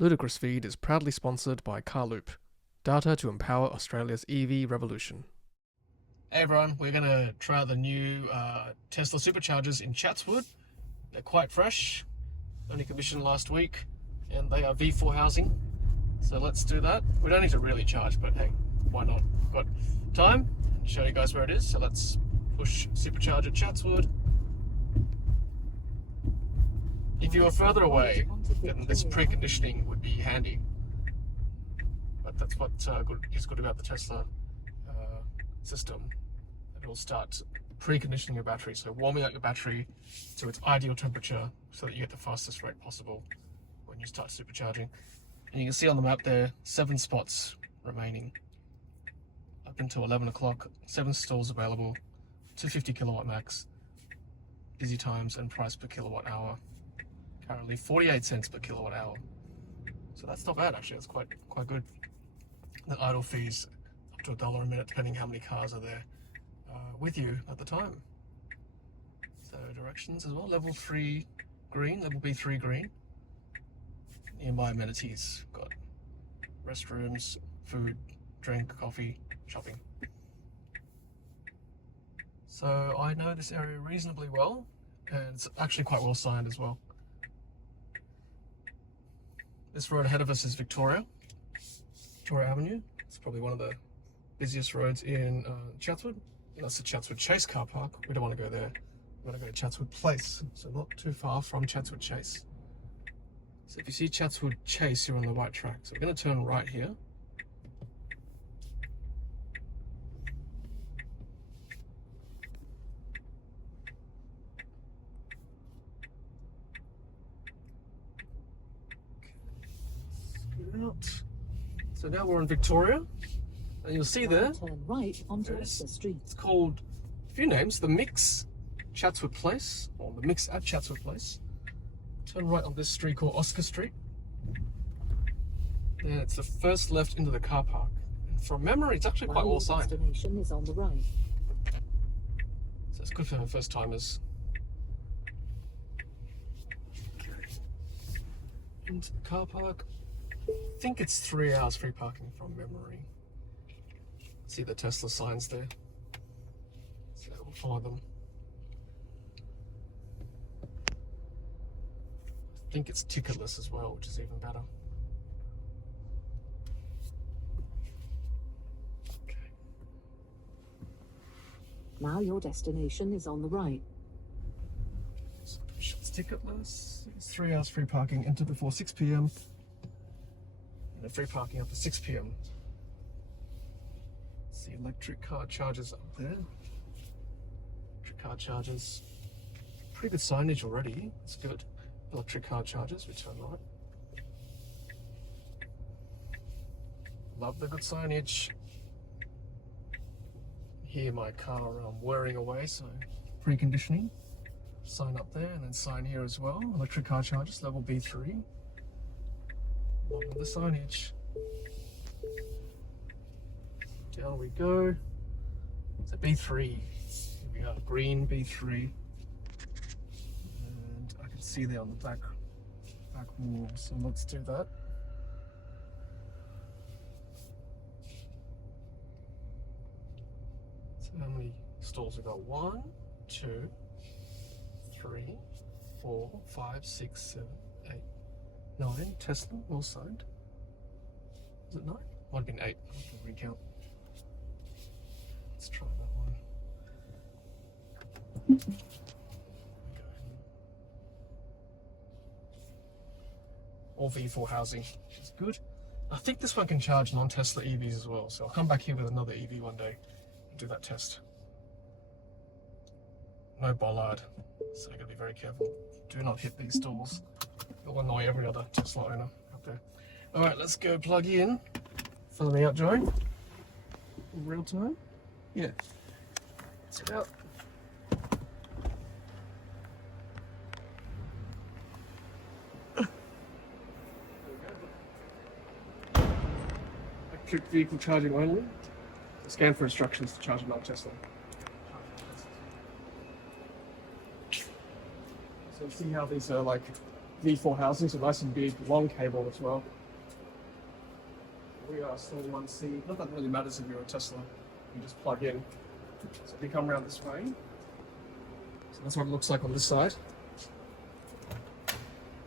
Ludicrous feed is proudly sponsored by Carloop, data to empower Australia's EV revolution. Hey everyone, we're going to try out the new Tesla Superchargers in Chatswood. They're quite fresh, only commissioned last week, and they are V4 housing. So let's do that. We don't need to really charge, but hey, why not? Got time to show you guys where it is, so let's push Supercharger Chatswood. If you were further away, then this preconditioning would be handy. But that's what is good about the Tesla system. It will start preconditioning your battery, so warming up your battery to its ideal temperature so that you get the fastest rate possible when you start supercharging. And you can see on the map there, 7 spots remaining. Up until 11 o'clock, 7 stalls available, 250 kilowatt max, busy times and price per kilowatt hour. Currently 48 cents per kilowatt hour. So that's not bad actually, that's quite good. The idle fees up to $1 a minute depending how many cars are there with you at the time. So directions as well, level 3 green, level B3 green. Nearby amenities, got restrooms, food, drink, coffee, shopping. So I know this area reasonably well, and it's actually quite well signed as well. This road ahead of us is Victoria Avenue. It's probably one of the busiest roads in Chatswood. That's the Chatswood Chase car park. We don't want to go there. We want to go to Chatswood Place, so not too far from Chatswood Chase. So if you see Chatswood Chase, you're on the right track. So we're going to turn right here. Out. So now we're in Victoria, and you'll see there, turn right onto the street. It's called a few names, the Mix Chatswood Place, or the Mix at Chatswood Place. Turn right on this street called Oscar Street. Then it's the first left into the car park. And from memory, it's actually quite well signed. Destination is on the right. So it's good for first timers. Okay. Into the car park. I think it's 3 hours free parking from memory. See the Tesla signs there. So we'll follow them. I think it's ticketless as well, which is even better. Okay. Now your destination is on the right. So it's ticketless. It's 3 hours free parking. Enter before 6 p.m. and free parking after 6 p.m. See electric car chargers up there. Electric car chargers. Pretty good signage already. It's good. Electric car chargers, we turn right. Love the good signage. Hear my car whirring away, so preconditioning. Sign up there and then sign here as well. Electric car chargers, level B3. Loving the signage. Down we go. It's a B3. Here we are, green B3. And I can see there on the back wall, so let's do that. So how many stalls we got? 1, 2, 3, 4, 5, 6, 7, 8, 9. Tesla, well signed. Is it 9? Might have been 8. I'll have to recount. Let's try that one. All V4 housing, which is good. I think this one can charge non-Tesla EVs as well, so I'll come back here with another EV one day and do that test. No bollard, so you gotta be very careful. Do not hit these stalls. It'll annoy every other Tesla owner out there. Alright, let's go plug in. Follow me out, Joey. In real time. Yeah. Let's get out. Electric vehicle charging only. Scan for instructions to charge a non-Tesla. So see how these are like V4 housing, so nice and big, long cable as well. We are still 1C. Not that it really matters if you're a Tesla. You just plug in. So if you come around this way, so that's what it looks like on this side.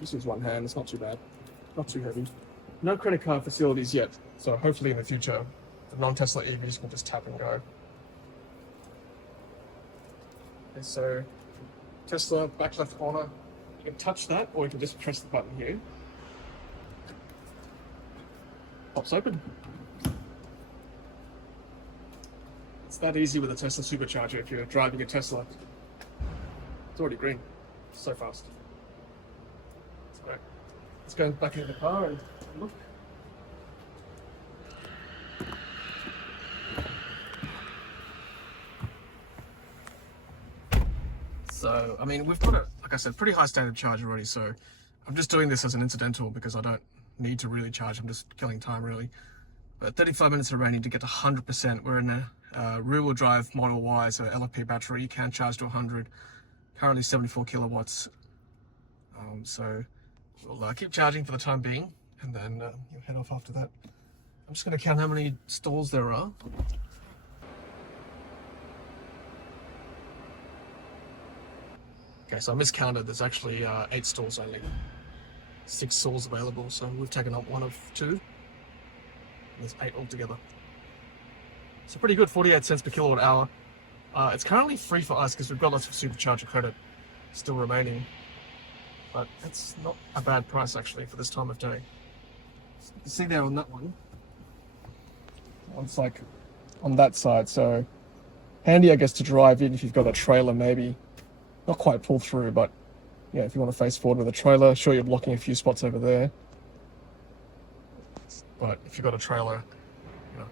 Just use one hand, it's not too bad. Not too heavy. No credit card facilities yet, so hopefully in the future, the non-Tesla EVs can just tap and go. Okay, so Tesla, back left corner. You can touch that, or you can just press the button here. Pops open. It's that easy with a Tesla Supercharger if you're driving a Tesla. It's already green. So fast. It's great. Let's go back into the car and look. So, I mean, we've got a, like I said, pretty high standard charge already, so I'm just doing this as an incidental because I don't need to really charge. I'm just killing time, really. But 35 minutes remaining to get to 100%. We're in a rear-wheel drive Model Y, so LFP battery. You can charge to 100. Currently 74 kilowatts. So we'll keep charging for the time being, and then you'll head off after that. I'm just going to count how many stalls there are. Okay, so I miscounted. There's actually 8 stalls only. 6 stalls available, so we've taken up one of 2. There's 8 altogether. So pretty good, 48 cents per kilowatt hour. It's currently free for us because we've got lots of Supercharger credit still remaining. But it's not a bad price actually for this time of day. So you can see there on that one. It's like on that side, so handy I guess to drive in if you've got a trailer maybe. Not quite pull through, but yeah, if you want to face forward with a trailer, sure you're blocking a few spots over there. But if you've got a trailer, you know,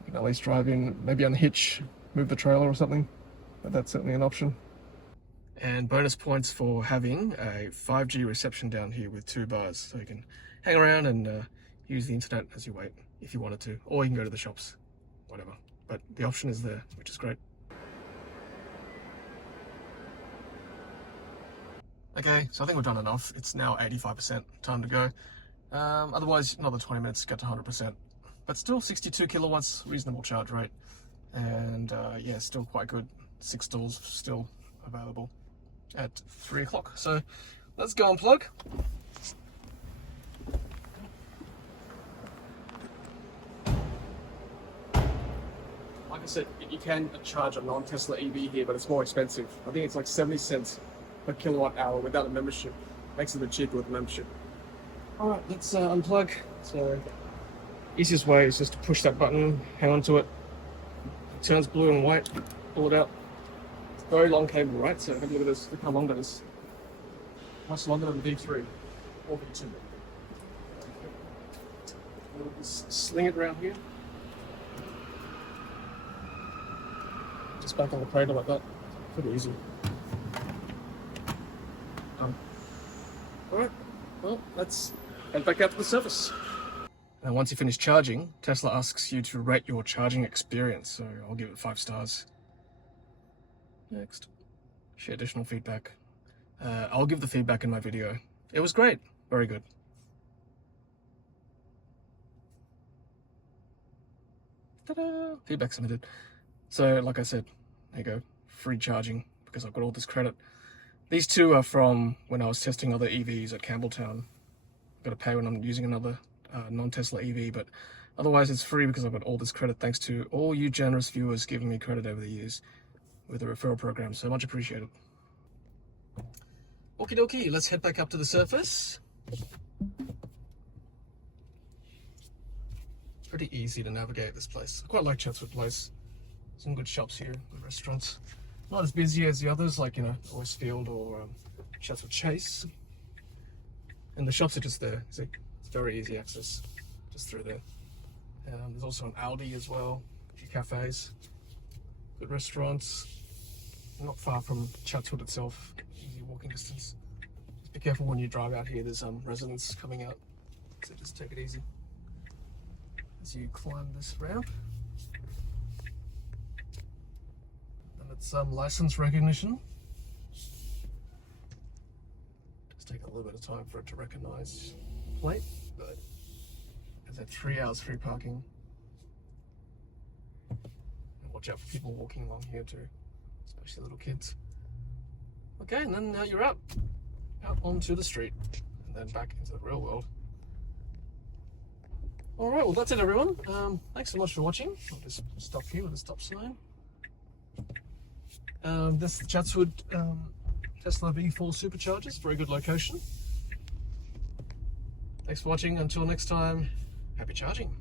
you can at least drive in, maybe unhitch, move the trailer or something. But that's certainly an option. And bonus points for having a 5G reception down here with 2 bars. So you can hang around and use the internet as you wait if you wanted to. Or you can go to the shops, whatever. But the option is there, which is great. Okay, so I think we've done enough. It's now 85%, time to go. Otherwise, another 20 minutes to get to 100%. But still 62 kilowatts, reasonable charge rate. And yeah, still quite good. 6 stalls still available at 3 o'clock. So let's go unplug. Like I said, you can charge a non-Tesla EV here, but it's more expensive. I think it's like 70 cents per kilowatt hour without a membership. Makes it a bit cheaper with a membership. Alright, let's unplug. So, easiest way is just to push that button, hang on to it. It turns blue and white, pull it out. It's a very long cable, right? So have a look at this, look how long that is. Much longer than the V3 or V2. We'll just sling it around here. Just back on the cradle like that. Pretty easy. Alright, well, let's head back out to the surface. And once you finish charging, Tesla asks you to rate your charging experience, so I'll give it 5 stars. Next, share additional feedback. I'll give the feedback in my video. It was great, very good. Ta-da! Feedback submitted. So, like I said, there you go, free charging because I've got all this credit. These 2 are from when I was testing other EVs at Campbelltown. I've got to pay when I'm using another non-Tesla EV, but otherwise it's free because I've got all this credit thanks to all you generous viewers giving me credit over the years with the referral program, so much appreciated. Okie dokie, let's head back up to the surface. Pretty easy to navigate this place. I quite like Chatswood Place. Some good shops here, good restaurants. Not as busy as the others, like, you know, Westfield or Chatswood Chase. And the shops are just there. See? It's very easy access, just through there. There's also an Aldi as well, a few cafes, good restaurants. Not far from Chatswood itself, easy walking distance. Just be careful when you drive out here, there's residents coming out, so just take it easy as you climb this ramp. And it's license recognition. Just take a little bit of time for it to recognize plate, but it's at 3 hours free parking. And watch out for people walking along here too, especially little kids. Okay, and then you're out onto the street, and then back into the real world. All right, well that's it, everyone. Thanks so much for watching. I'll just stop here with a stop sign. This is the Chatswood Tesla V4 Superchargers. Very good location. Thanks for watching. Until next time, happy charging.